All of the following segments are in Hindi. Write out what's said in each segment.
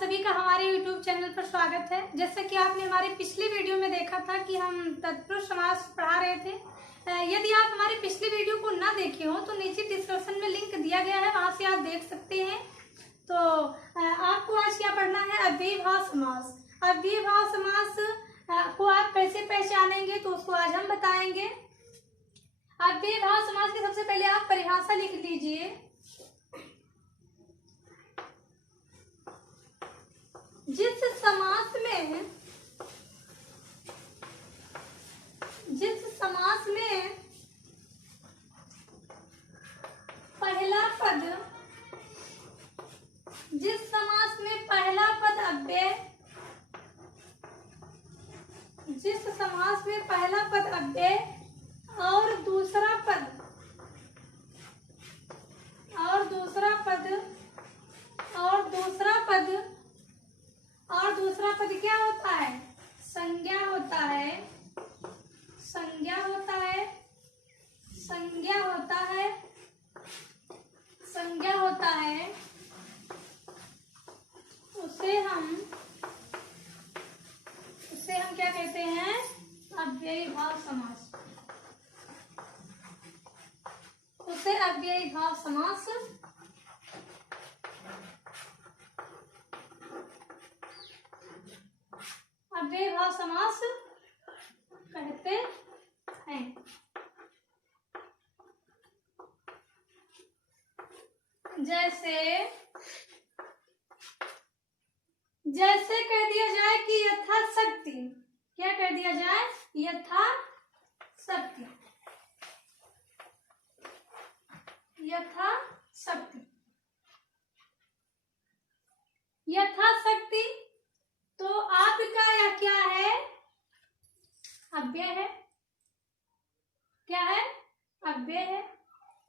सभी का हमारे YouTube चैनल पर स्वागत है। जैसे कि आपने हमारी पिछली वीडियो में देखा था कि हम तत्पुरुष समास पढ़ा रहे थे। यदि आप हमारी पिछली वीडियो को ना देखे हो तो नीचे डिस्क्रिप्शन में लिंक दिया गया है, वहां से आप देख सकते हैं। तो आपको आज क्या पढ़ना है? अव्ययीभाव समास। अव्ययीभाव समास को आप कैसे पहचानेंगे तो उसको आज हम बताएंगे। अव्ययीभाव समास की सबसे पहले आप परिभाषा लिख लीजिए। जिस समास में पहला पद अव्यय, जिस समास में पहला पद अव्यय और दूसरा पद क्या होता है? संज्ञा होता है। उसे हम क्या कहते हैं? अव्ययीभाव समास। उसे अव्ययीभाव समास कहते हैं। जैसे कह दिया जाए कि यथाशक्ति। क्या कह दिया जाए? यथाशक्ति। तो आपका यह क्या है? अव्यय है। क्या है? अव्यय है।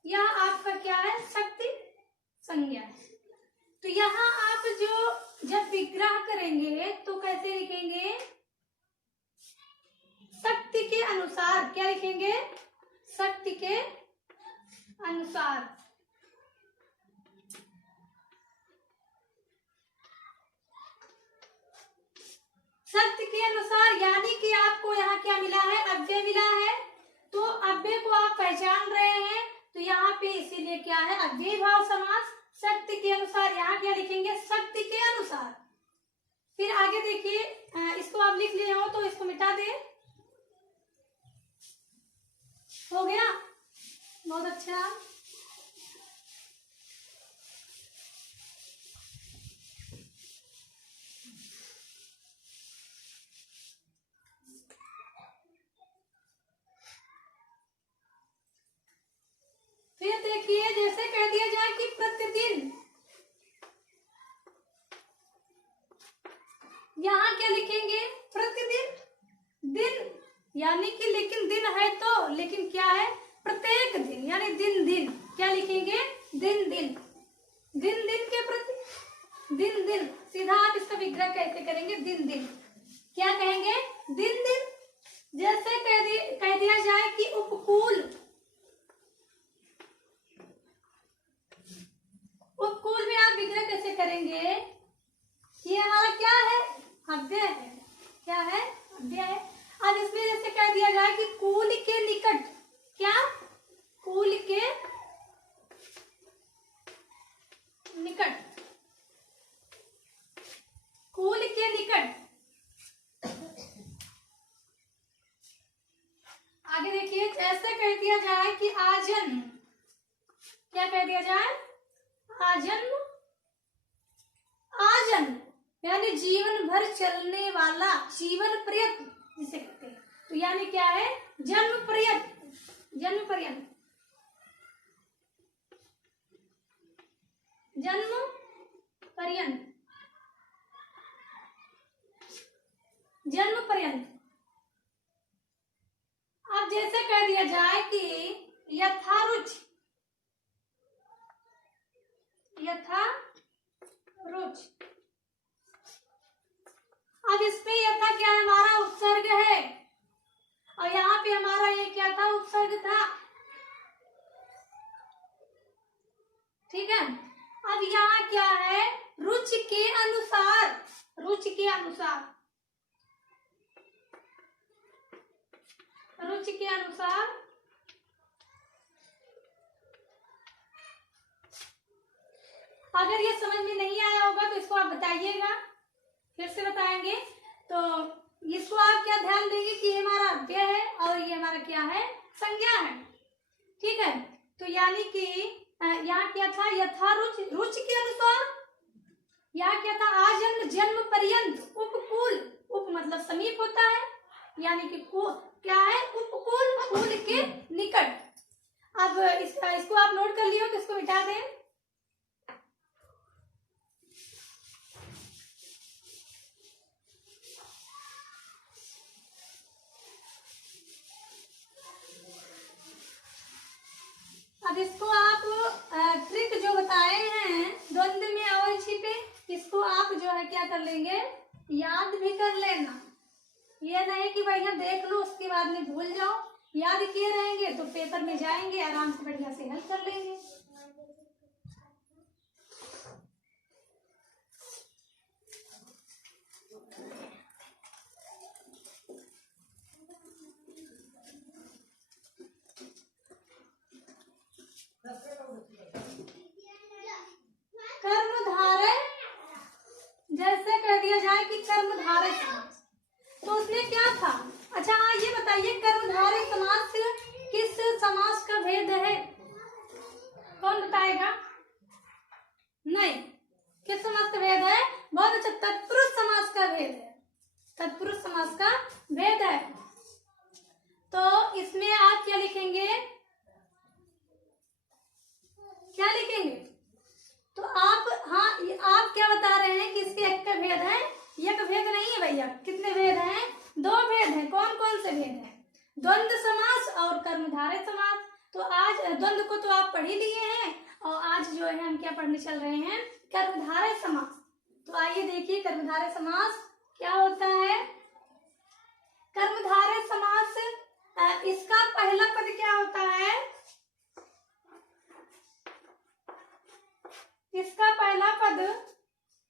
यह आपका क्या है? शक्ति, संज्ञा है। तो यहाँ आप जब विग्रह करेंगे तो कैसे लिखेंगे? शक्ति के अनुसार। क्या लिखेंगे? शक्ति के अनुसार। शक्ति के अनुसार, यानी कि आपको यहाँ क्या मिला है? अव्यय मिला है। तो अव्यय को आप पहचान रहे हैं, तो यहाँ पे इसीलिए क्या है? अव्ययीभाव समास। शक्ति के अनुसार, यहाँ क्या लिखेंगे? शक्ति के अनुसार। फिर आगे देखिए, इसको आप लिख लिए हो तो इसको मिटा दे। हो गया? बहुत अच्छा। फिर देखिए, जैसे कह दिया जाए कि प्रतिदिन, यहाँ क्या लिखेंगे? प्रतिदिन। दिन, यानी कि लेकिन दिन है तो, लेकिन क्या है? प्रत्येक दिन, यानी दिन। क्या लिखेंगे? दिन के प्रति दिन। सीधा आप इसका विग्रह कैसे करेंगे? दिन। क्या कहेंगे? दिन। जैसे कह दिया जाए कि उपकूल में आप विग्रह कैसे करेंगे? ये हमारा क्या है? अव्यय है। क्या है? अव्यय है। अब इसमें जैसे कह दिया जाए कि कूल के निकट। क्या? कूल के निकट। आगे देखिए, ऐसे कह दिया जाए कि आजन्म। क्या कह दिया जाए? आजन्म, यानी जीवन भर चलने वाला, जीवन पर्यंत जिसे कहते हैं। तो यानी क्या है? जन्म पर्यंत। अब जैसे कह दिया जाए कि यथारुचि। अब इसमें यथा क्या है? हमारा उपसर्ग है, और यहाँ पे हमारा ये क्या था? उपसर्ग था। ठीक है। अब यहाँ क्या है? रुचि के अनुसार, रुचि के अनुसार, रुचि के अनुसार। अगर ये समझ में नहीं आया होगा तो इसको आप बताइएगा, फिर से बताएंगे। तो इसको आप क्या ध्यान देंगे कि ये हमारा अव्यय है और ये हमारा क्या है, संज्ञा है। ठीक है, तो यानी कि यहाँ क्या था, यथा रुचि, रुचि के अनुसार। यहाँ क्या था, आजन्म जन्म पर्यंत उपकूल, उप मतलब समीप होता है, यानी कि क्या है, उपकूल, कूल के निकट। अब इसको आप नोट कर लियो तो इसको मिटा दें। अब इसको आप ट्रिक जो बताए हैं द्वंद्व में और छिपे, इसको आप जो है क्या कर लेंगे, याद भी कर लेना। ये नहीं कि भैया देख लो उसके बाद में भूल जाओ, याद किए रहेंगे तो पेपर में जाएंगे आराम से बढ़िया से हल कर लेंगे। कर्मधारय, जैसे कह दिया जाए कि कर्मधारय समास, तो उसमें क्या था। अच्छा हाँ, ये बताइए कर्मधारय समास किस समास का भेद है, कौन बताएगा। नहीं, किस समास का भेद है, बहुत अच्छा, तत्पुरुष समास का भेद है, तत्पुरुष समास का भेद है। तो इसमें आप क्या लिखेंगे, क्या लिखेंगे, तो आप हाँ, आप क्या बता रहे हैं कि इसके एक का भेद है, एक भेद नहीं है भैया, कितने भेद हैं, दो भेद हैं। कौन कौन से भेद हैं, द्वंद्व समास और कर्मधारय समास। तो आज द्वंद्व को तो आप पढ़ ही लिए हैं और आज जो है हम क्या पढ़ने चल रहे हैं, कर्मधारय समास। तो आइए देखिए कर्मधारय समास क्या होता है। कर्मधारय समास, इसका पहला पद क्या होता है, इसका पहला पद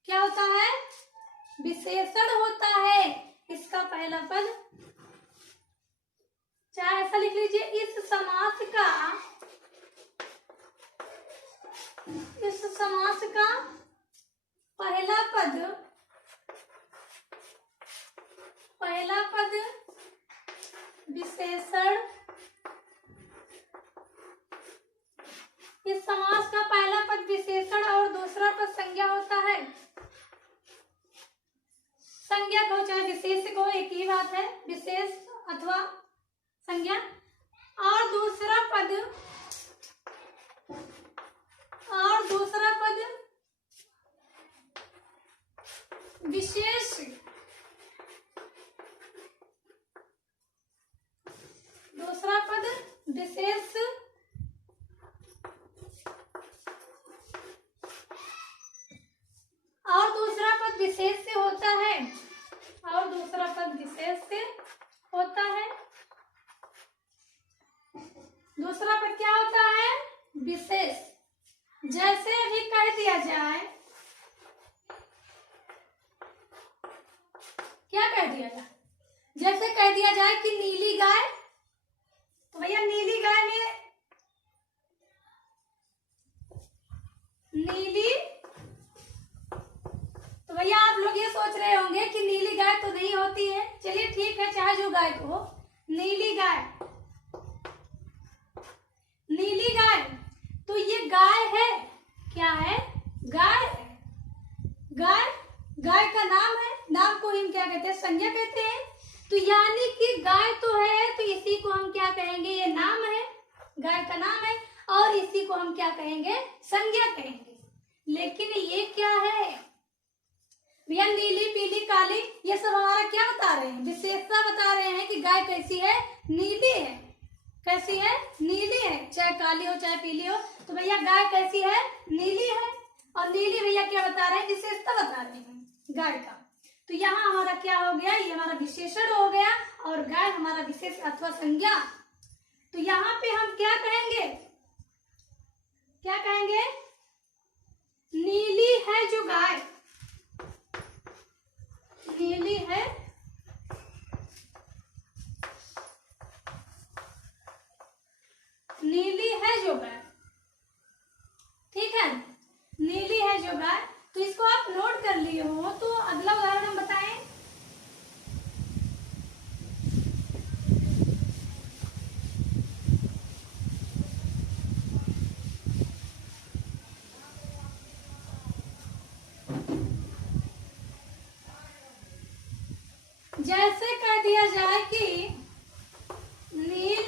क्या होता है, विशेषण होता है। इसका पहला पद, चाहे ऐसा लिख लीजिए, इस समास का पहला पद विशेषण, इस समास का पहला पद विशेषण और दूसरा पद संज्ञा होता है। संज्ञा को चाहे विशेष को एक ही बात है, विशेष अथवा संज्ञा। और दूसरा पद विशेष, दूसरा पद विशेष और दूसरा पद विशेष से होता है, और दूसरा पद विशेष से होता है। दूसरा पद क्या होता है, विशेष। जैसे अभी कह दिया जाए, क्या कह दिया जाए, जैसे कह दिया जाए कि नीली गाय, तो भैया नीली गाय में नीली, तो भैया आप लोग ये सोच रहे होंगे कि नीली गाय तो नहीं होती है। चलिए ठीक है, चाहे जो गाय को हो, नीली गाय, नीली गाय, तो ये गाय है, क्या है, गाय है। गाय, गाय का नाम है, नाम को हम क्या कहते हैं, संज्ञा कहते हैं। तो यानी कि गाय तो है, तो इसी को हम क्या कहेंगे, ये नाम है, गाय का नाम है, और इसी को हम क्या कहेंगे, संज्ञा कहेंगे। लेकिन ये क्या है भैया, नीली पीली काली, ये सब हमारा क्या बता रहे हैं, विशेषता बता रहे हैं कि गाय कैसी है, नीली है। कैसी है, नीली है, चाहे काली हो चाहे पीली हो। तो भैया गाय कैसी है, नीली है, और नीली भैया क्या बता रहे हैं, विशेषता बता रहे हैं गाय का। तो यहाँ हमारा क्या हो गया, ये हमारा विशेषण हो गया, और गाय हमारा विशेष अथवा संज्ञा। तो यहाँ पे हम क्या कहेंगे, क्या कहेंगे, नीली है जो गाय, इसको आप नोट कर लिए हो तो अगला उदाहरण हम बताएं। जैसे कह दिया जाए कि नील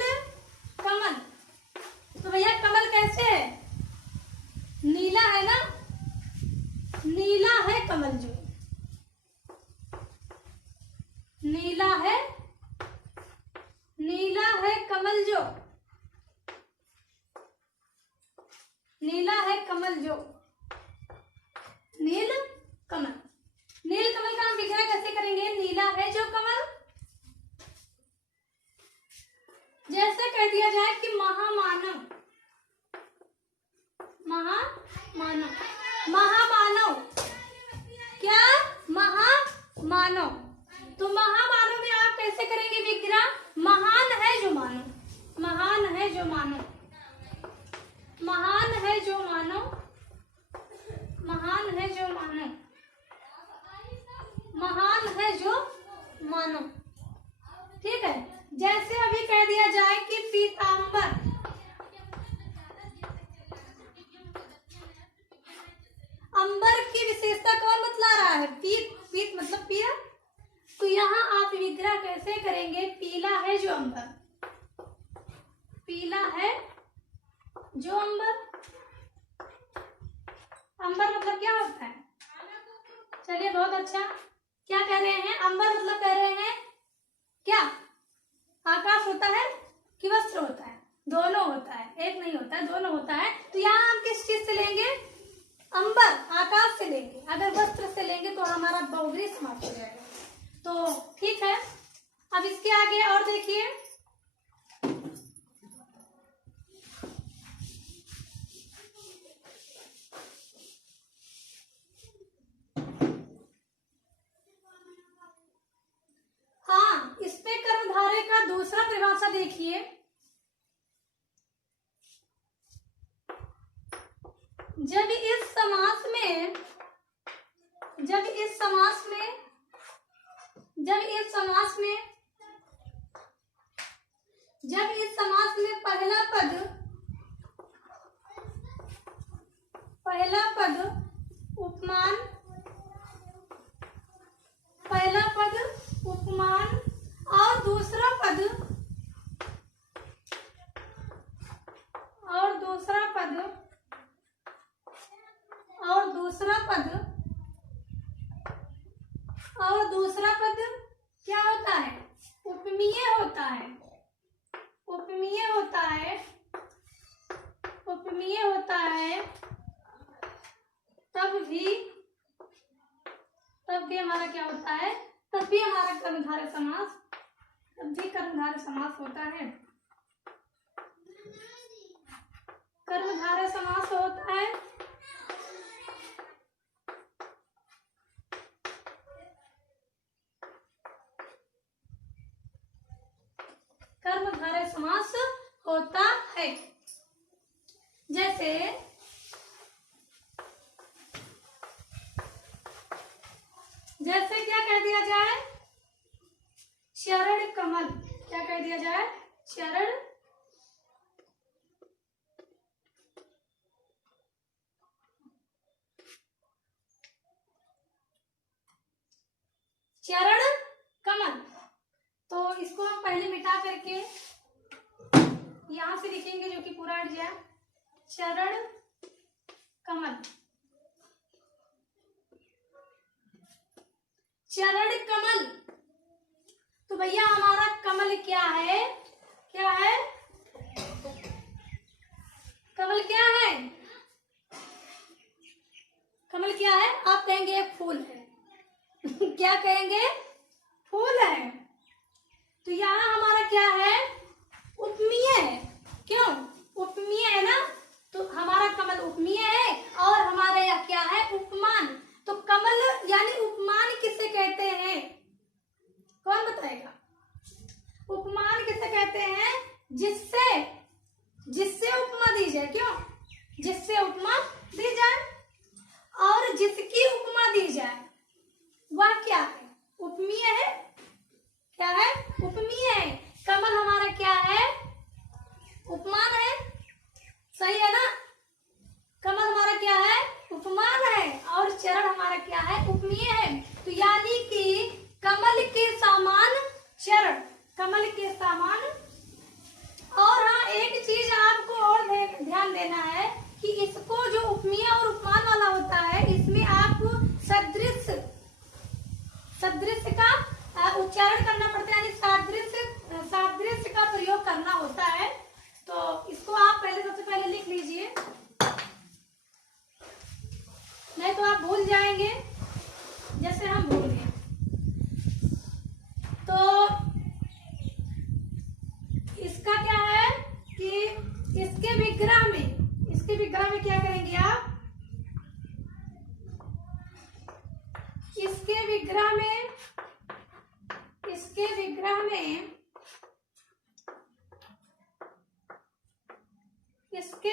कमल, तो भैया कमल कैसे है? नीला है ना, नीला है कमल जो, नीला है, नीला है कमल जो, नीला है कमल जो, नील कमल। नील कमल का हम विग्रह कैसे करेंगे? नीला है जो कमल। जैसे कह दिया जाए कि महामानव, महामानव, महामानव क्या? महामानव। तो महामानव में आप कैसे करेंगे विग्रह? महान है जो मानो, महान है जो मानो, महान है जो मानो, महान है जो मानो, महान है जो मानो। ठीक है। जैसे अभी कह दिया जाए कि पीतांबर, अंबर की विशेषता कौन बतला रहा है? पीत, पीत मतलब पीला। तो यहाँ आप विग्रह कैसे करेंगे? पीला है जो अंबर, पीला है जो अंबर। अंबर मतलब क्या होता है? चलिए बहुत अच्छा। क्या कह रहे हैं? अंबर मतलब कह रहे हैं क्या? आकाश होता है कि वस्त्र होता है? दोनों होता है, एक नहीं होता है, दोनों होता है। तो यहाँ हम किस चीज से लेंगे? अंबर, आकाश से लेंगे। अगर वस्त्र से लेंगे तो हमारा बहुब्रीहि समास हो जाएगा। तो ठीक है, अब इसके आगे और देखिए। हाँ, इसमें कर्मधारय का दूसरा परिभाषा देखिए। जब इस समास में, जब इस समास में, जब इस समास में, जब इस समास में पहला पद, पहला पद उपमान, पहला पद उपमान और दूसरा पद, और दूसरा पद, और दूसरा पद, और दूसरा पद क्या होता है? उपमीय होता है, उपमीय होता है, उपमीय होता है। तब भी हमारा क्या होता है? तब भी हमारा कर्मधारय समास, तब भी कर्मधारय समास होता है, कर्मधारय समास होता है। कर्मधारय समास होता है। जैसे जैसे क्या कह दिया जाए? चरण कमल। क्या कह दिया जाए? चरण चरण कमल। तो इसको हम पहले मिटा करके यहां से लिखेंगे जो कि पूरा हट जाए। चरण कमल, चरण कमल। तो भैया हमारा कमल क्या है? क्या है? कमल क्या है? कमल क्या है? आप कहेंगे फूल है। क्या कहेंगे? फूल है। तो यहाँ हमारा क्या है? उपमीय है। क्यों? उपमीय है ना, तो हमारा कमल उपमीय है और हमारा यह क्या है? उपमान। तो कमल यानी उपमान किसे कहते हैं? कौन बताएगा? उपमान किसे कहते हैं? जिससे, जिससे उपमा दी जाए। क्यों? जिससे उपमा दी जाए और जिसकी दी जाए वह क्या है? उपमीय है। क्या है? उपमीय है। कमल हमारा क्या है? उपमान है। सही है ना? कमल हमारा क्या है? उपमान है। और चरण हमारा क्या है? उपमीय है। तो यानी कि कमल के समान चरण, कमल के समान। और हाँ, एक चीज आपको और ध्यान देना है कि इसको जो उपमीय और उपमान वाला होता है, इसमें आपको सदृश, सदृश का उच्चारण करना पड़ता है, यानी सादृश्य का प्रयोग करना होता है। तो इसको आप सबसे पहले लिख लीजिए, नहीं तो आप भूल जाएंगे जैसे हम भूल गए। तो इसका क्या है कि इसके विग्रह में क्या करेंगे आप? इसके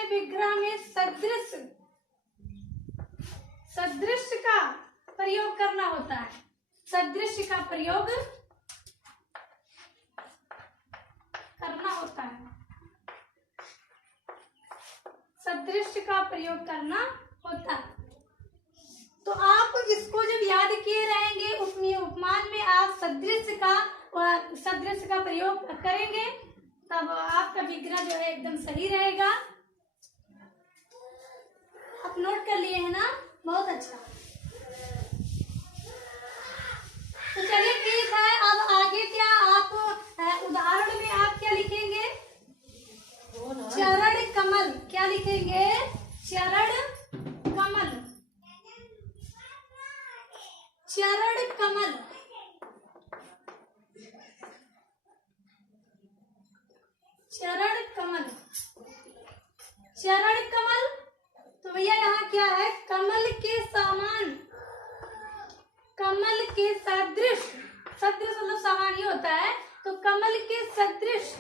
विग्रह में सदृश का प्रयोग करना होता है। सदृश का प्रयोग करना होता है। सदृश का प्रयोग करना होता है। तो आप इसको जब याद किए रहेंगे, उपमीय उपमान में आप सदृश का प्रयोग करेंगे, तब आपका विग्रह जो है एकदम सही रहेगा। आप नोट कर लिए है ना? बहुत अच्छा। तो चलिए ठीक है, अब आगे क्या आप उदाहरण में आप क्या लिखेंगे? चरण कमल। क्या लिखेंगे? चरण कमल। चरण कमल। चरण कमल। चरण कमल। तो भैया यहाँ क्या है? कमल के समान, कमल के सदृश, सदृश मतलब समान ही होता है। तो कमल के सदृश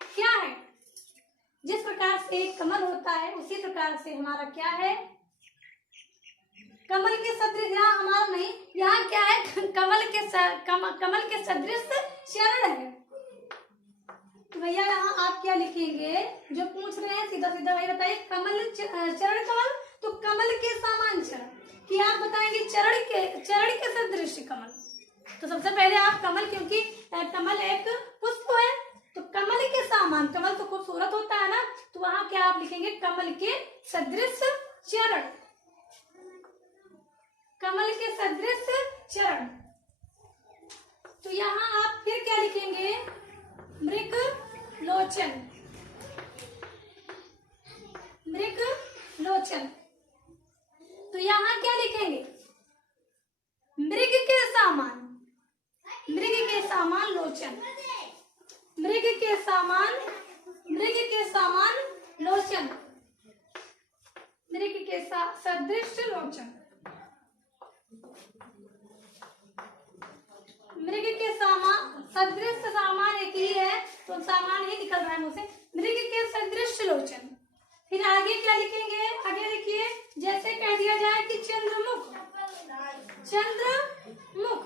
क्या है? जिस प्रकार से एक कमल होता है, उसी प्रकार से हमारा क्या है? कमल के सदृश। यहाँ हमारा नहीं, यहाँ क्या है? कमल के सदृश चरण है। तो भैया यहाँ आप क्या लिखेंगे? जो पूछ रहे हैं सीधा सीधा वही बताइए। कमल चरण कमल, तो कमल के समान चरण कि आप बताएंगे चरण के सदृश कमल। तो सबसे पहले आप कमल, क्योंकि कमल एक पुष्प है, तो कमल के समान, कमल तो खूबसूरत होता है ना, तो वहां क्या आप लिखेंगे? कमल के सदृश चरण। कमल के सदृश चरण। तो यहाँ आप फिर क्या लिखेंगे? मृग लोचन। मृग लोचन। तो यहाँ क्या लिखेंगे? मृग के समान, मृग के समान लोचन। मृग के समान, मृग के समान लोचन। मृग के सदृश लोचन। मृग के समान, सदृश सामान एक ही है, तो सामान ही निकल रहा है मुझसे। मृग के सदृश लोचन। फिर आगे क्या लिखेंगे? आगे लिखिए, जैसे कह दिया जाए कि चंद्रमुख। चंद्रमुख,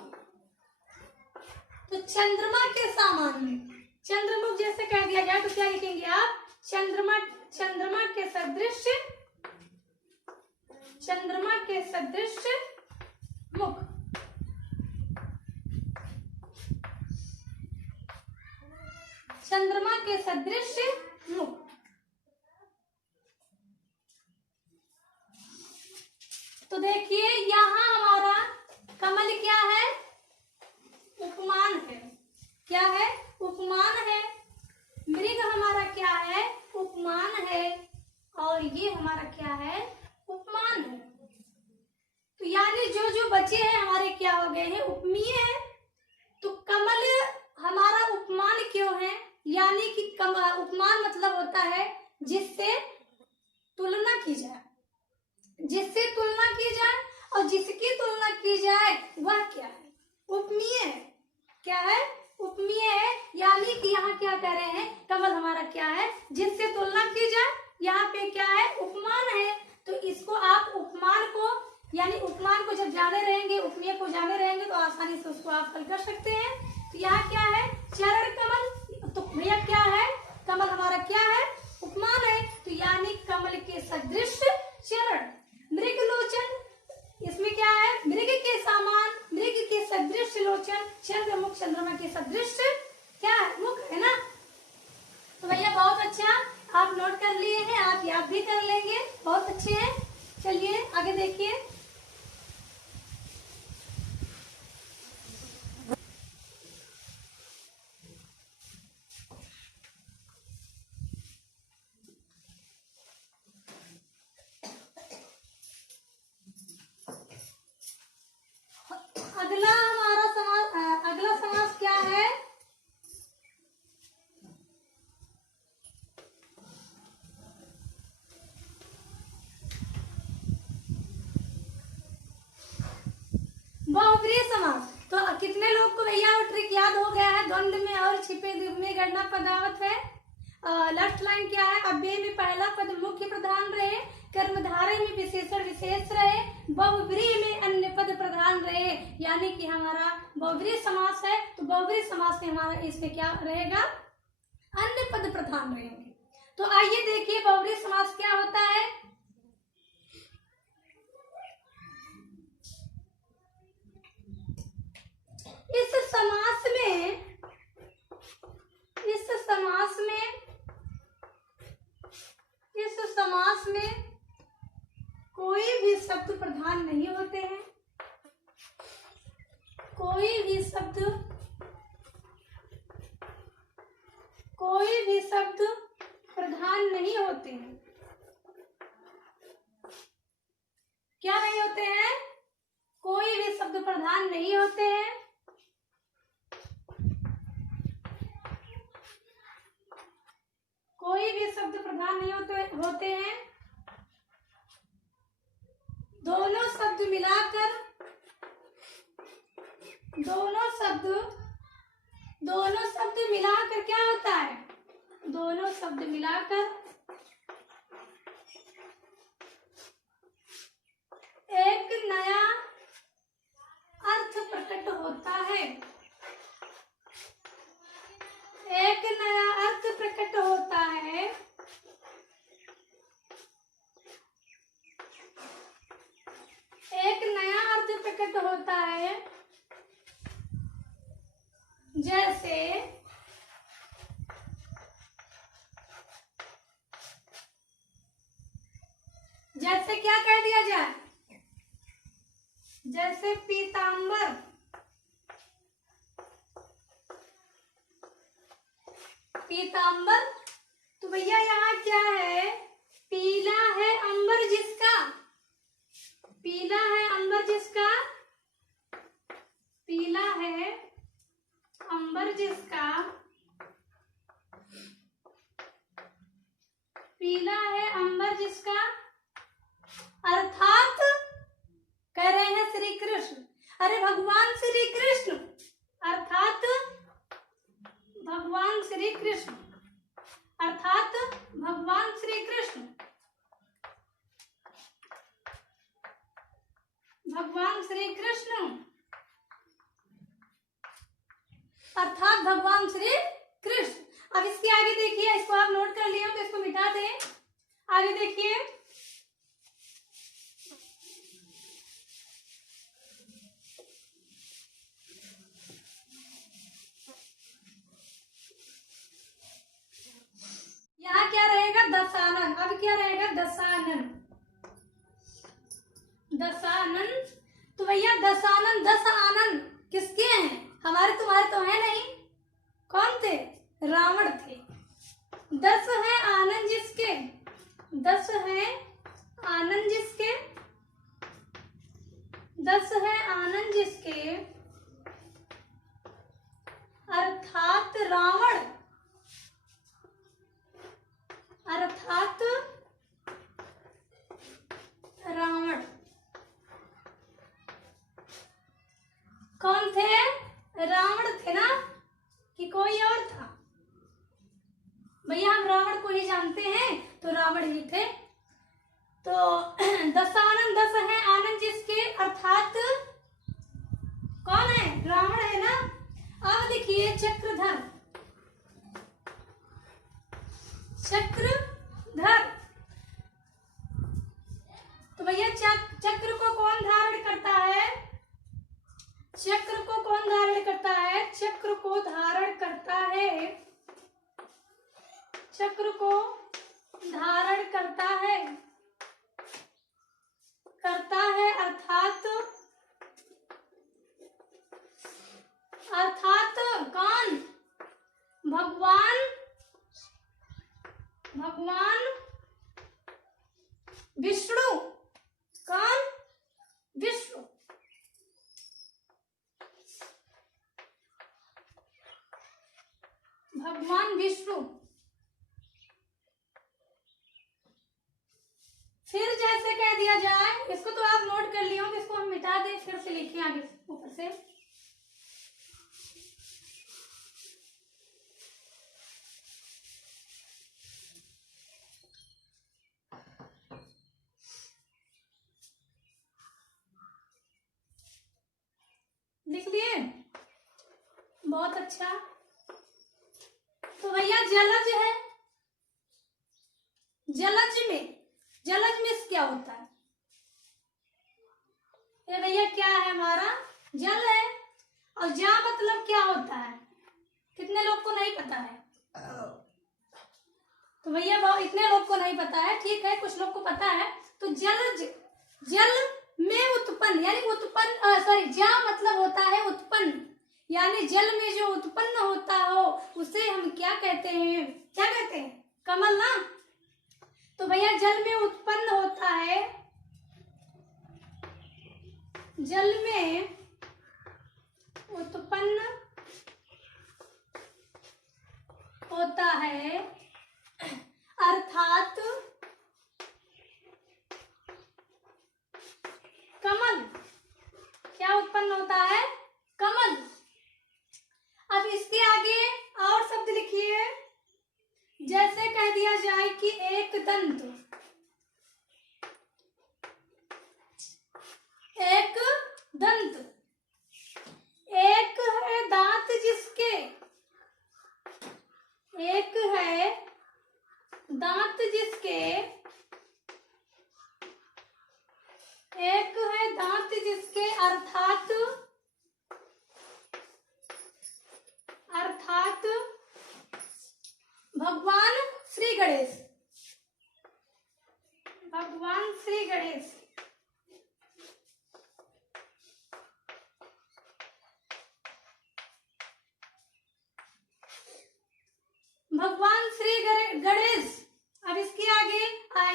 तो चंद्रमा के समान, चंद्रमुख जैसे कह दिया जाए तो क्या लिखेंगे आप? चंद्रमा, चंद्रमा के सदृश, चंद्रमा के सदृश मुख। चंद्रमा के सदृश मुख। तो देखिए यहाँ हमारा कमल क्या है? उपमान है। क्या है? उपमान है। मृग हमारा क्या है? उपमान है। और ये हमारा क्या है? उपमान है। तो यानी जो जो बचे हैं हमारे क्या हो गए हैं? उपमीय है। तो कमल हमारा उपमान क्यों है? यानी कि उपमान मतलब होता है जिससे तुलना की जाए, जिससे तुलना की जाए, और जिसकी तुलना की जाए वह क्या है? उपमीय है। क्या है? उपमीय है। यानी कि यहाँ क्या कह रहे हैं? कमल हमारा क्या है? जिससे तुलना की जाए। यहाँ पे क्या है? उपमान है। तो इसको आप उपमान को आसानी से उसको आप हल कर सकते हैं। तो यहाँ क्या है, चरण कमल, तो भैया क्या है, कमल हमारा क्या है, उपमान है, तो यानी कमल के सदृश चरण। मृगलोचन, इसमें क्या है, मृग के समान, मृग के सदृश लोचन, चंद्रमुख, चंद्रमा के सदृश क्या है, मुख है ना। तो भैया बहुत अच्छा, आप नोट कर लिए हैं, आप याद भी कर लेंगे, बहुत अच्छे हैं। चलिए आगे देखिए। अगला हमारा समास, अगला समास क्या है, बहुब्रीहि समास। तो कितने लोग को भैया ट्रिक याद हो गया है, द्वंद में और छिपे द्विग में गणना पदावत है। लास्ट लाइन क्या है, अव्यय में पहला पद मुख्य प्रधान रहे, कर्मधारय में विशेषण विशेष रहे, बहुब्रीहि में अन्य पद प्रधान रहे, यानी कि हमारा बहुब्रीहि समास है। तो बहुब्रीहि समास में हमारा इसमें क्या रहेगा, अन्य पद प्रधान रहेंगे। तो आइए देखिए बहुब्रीहि समास क्या होता है। इस समास में कोई भी शब्द प्रधान नहीं होते हैं, कोई भी शब्द प्रधान नहीं होते हैं। क्या नहीं होते हैं, कोई भी शब्द प्रधान नहीं होते हैं। कोई भी शब्द प्रधान नहीं होते हैं। दोनों शब्द मिलाकर क्या होता है, दोनों शब्द मिलाकर एक नया अर्थ प्रकट होता है, एक नया अर्थ प्रकट होता है। एक नया अर्थ प्रकट होता है, जैसे क्या कह दिया जाए, जैसे पीतांबर, पीतांबर। तो भैया यहाँ क्या है, पीला है अंबर जिसका, पीला है अंबर जिसका, पीला है अंबर जिसका, पीला है अंबर जिसका, अर्थात कह रहे हैं श्री कृष्ण, अरे भगवान श्री कृष्ण, अर्थात भगवान श्री कृष्ण, अर्थात भगवान श्री कृष्ण, भगवान श्री कृष्ण, अर्थात भगवान श्री कृष्ण। अब इसके आगे देखिए, इसको आप नोट कर लिए हो तो इसको मिटा दें। आगे देखिए, यहाँ क्या रहेगा, दशानन। अब क्या रहेगा, दशानन, दशानन। तो भैया दशानन, दस आनन किसके हैं, हमारे तुम्हारे तो है नहीं, कौन थे, रावण थे। 10 है आनंद जिसके, 10 है आनंद जिसके, 10 है आनंद जिसके, अर्थात रावण, अर्थात रावण कौन थे, रावण थे ना, कि कोई और था। भैया हम रावण को ही जानते हैं, तो रावण ही थे। तो दशानन, 10 है आनंद जिसके, अर्थात कौन है, लिखिए चक्रधर। चक्रधर। तो भैया चक्र को कौन धारण करता है? चक्र को कौन धारण करता है? चक्र को धारण करता है, चक्र को धारण करता है, अर्थात कौन? भगवान विष्णु। कौन? विष्णु। भगवान विष्णु। फिर जैसे कह दिया जाए, इसको तो आप नोट कर लिए होंगे, इसको हम मिटा दें, फिर से लिखें आगे ऊपर से। लिख लिए? बहुत अच्छा। तो भैया जलज है, जलज में क्या होता है? ये भैया क्या है? हमारा जल है। और जा मतलब क्या होता है? कितने लोग को नहीं पता है? तो भैया इतने लोग को नहीं पता है, ठीक है, कुछ लोग को पता है। तो जलज, जल में उत्पन्न, यानी उत्पन्न, सॉरी, जा मतलब होता है उत्पन्न, यानी जल में जो उत्पन्न होता हो उसे हम क्या कहते हैं? क्या कहते हैं? कमल ना। तो भैया जल में उत्पन्न होता है, जल में उत्पन्न होता है, अर्थात कमल। क्या उत्पन्न होता है? कमल। अब इसके आगे और शब्द लिखिए। जैसे कह दिया जाए कि एक दंत, एक दंत, एक है दांत जिसके, एक है दांत जिसके, एक है दांत जिसके, अर्थात भगवान श्री गणेश। भगवान श्री गणेश। भगवान श्री गणेश। अब इसके आगे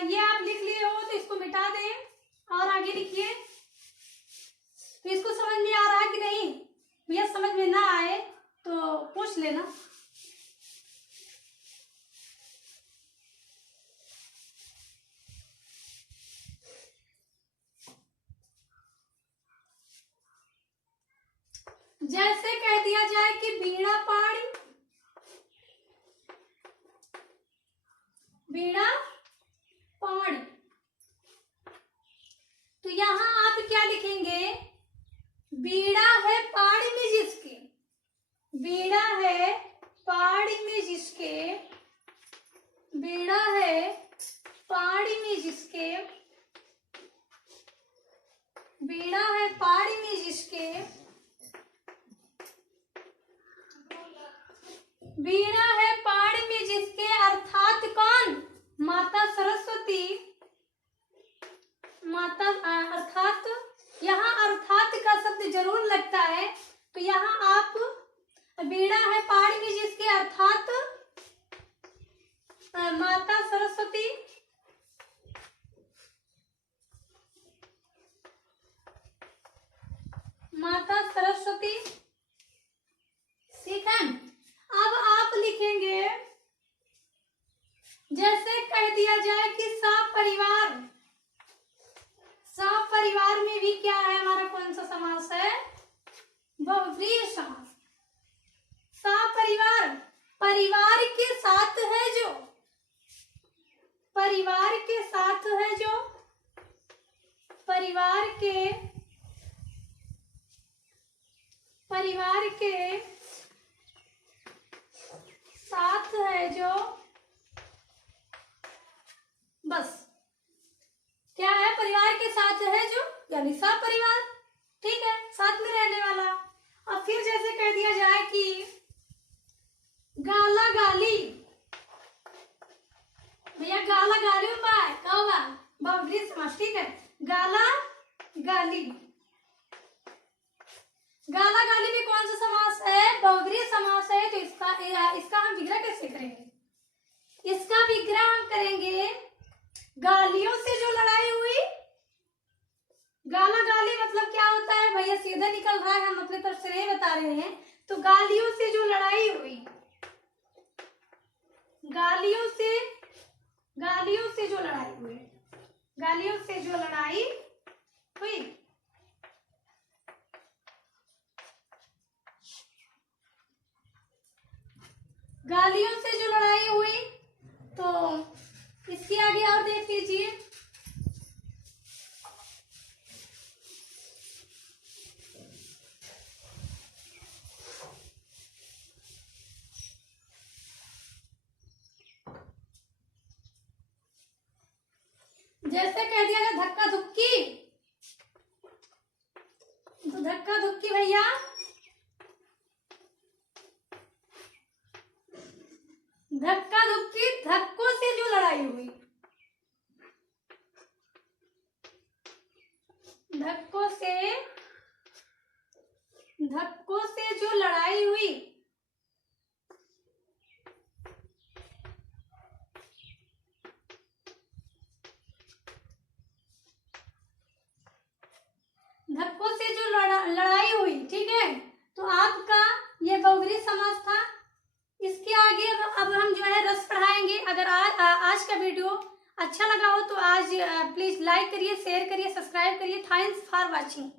ये आप लिख लिए हो तो इसको मिटा दें और आगे लिखिए। तो इसको समझ में आ रहा है कि नहीं? भैया समझ में ना आए तो पूछ लेना। जैसे कह दिया जाए कि वीणा पाणी, वीणा पाणी, तो यहां आप क्या लिखेंगे? वीणा है पाणी में जिसके, वीणा है पाणी में जिसके, वीणा है पाणी में जिसके, वीणा है पाणी में जिसके, वीणा है पाणी में जिसके, अर्थात कौन? माता सरस्वती। माता, अर्थात यहाँ अर्थात का शब्द जरूर लगता है, तो यहाँ आप वीणा है पाणी में जिसके, अर्थात माता सरस्वती, माता सरस्वती। ठीक है। अब आप लिखेंगे, जैसे कह दिया जाए कि सपरिवार, सपरिवार में भी क्या है हमारा? कौन सा समास है? बहुव्रीहि समास। सपरिवार, परिवार के साथ है जो, परिवार के साथ है जो, परिवार के साथ है जो, बस क्या है, परिवार के साथ है जो, यानी सपरिवार, ठीक है, साथ में रहने वाला। और फिर जैसे कह दिया जाए कि गाला गाली, भैया गाला गाली उपाय क्या होगा, बहुव्रीहि समास, ठीक है, गाला गाली। गाला गाली में कौन सा समास है, बहुव्रीहि समास है, तो इसका हम विग्रह कैसे करेंगे, इसका विग्रह हम करेंगे, गालियों से जो लड़ाई हुई, गाला गाली मतलब क्या होता है भैया, सीधा निकल रहा है, हम अपने तरफ से नहीं बता रहे हैं। तो गालियों से जो लड़ाई हुई, गालियों से जो लड़ाई हुई, गालियों से जो लड़ाई हुई, गालियों से जो लड़ाई हुई, तो इसके आगे और देख लीजिए, जैसे कह दिया गया धक्का धुक्की, तो धक्का धुक्की भैया धक्का धुक्की, धक्कों से जो लड़ाई हुई, धक्कों से जो लड़ाई हुई, धक्कों से जो लड़ाई हुई, ठीक है, तो आपका ये बहुव्रीहि समास था। इसके आगे अब हम जो है रस पढ़ाएंगे। अगर आज का वीडियो अच्छा लगा हो तो आज प्लीज लाइक करिए, शेयर करिए, सब्सक्राइब करिए। Thanks for watching.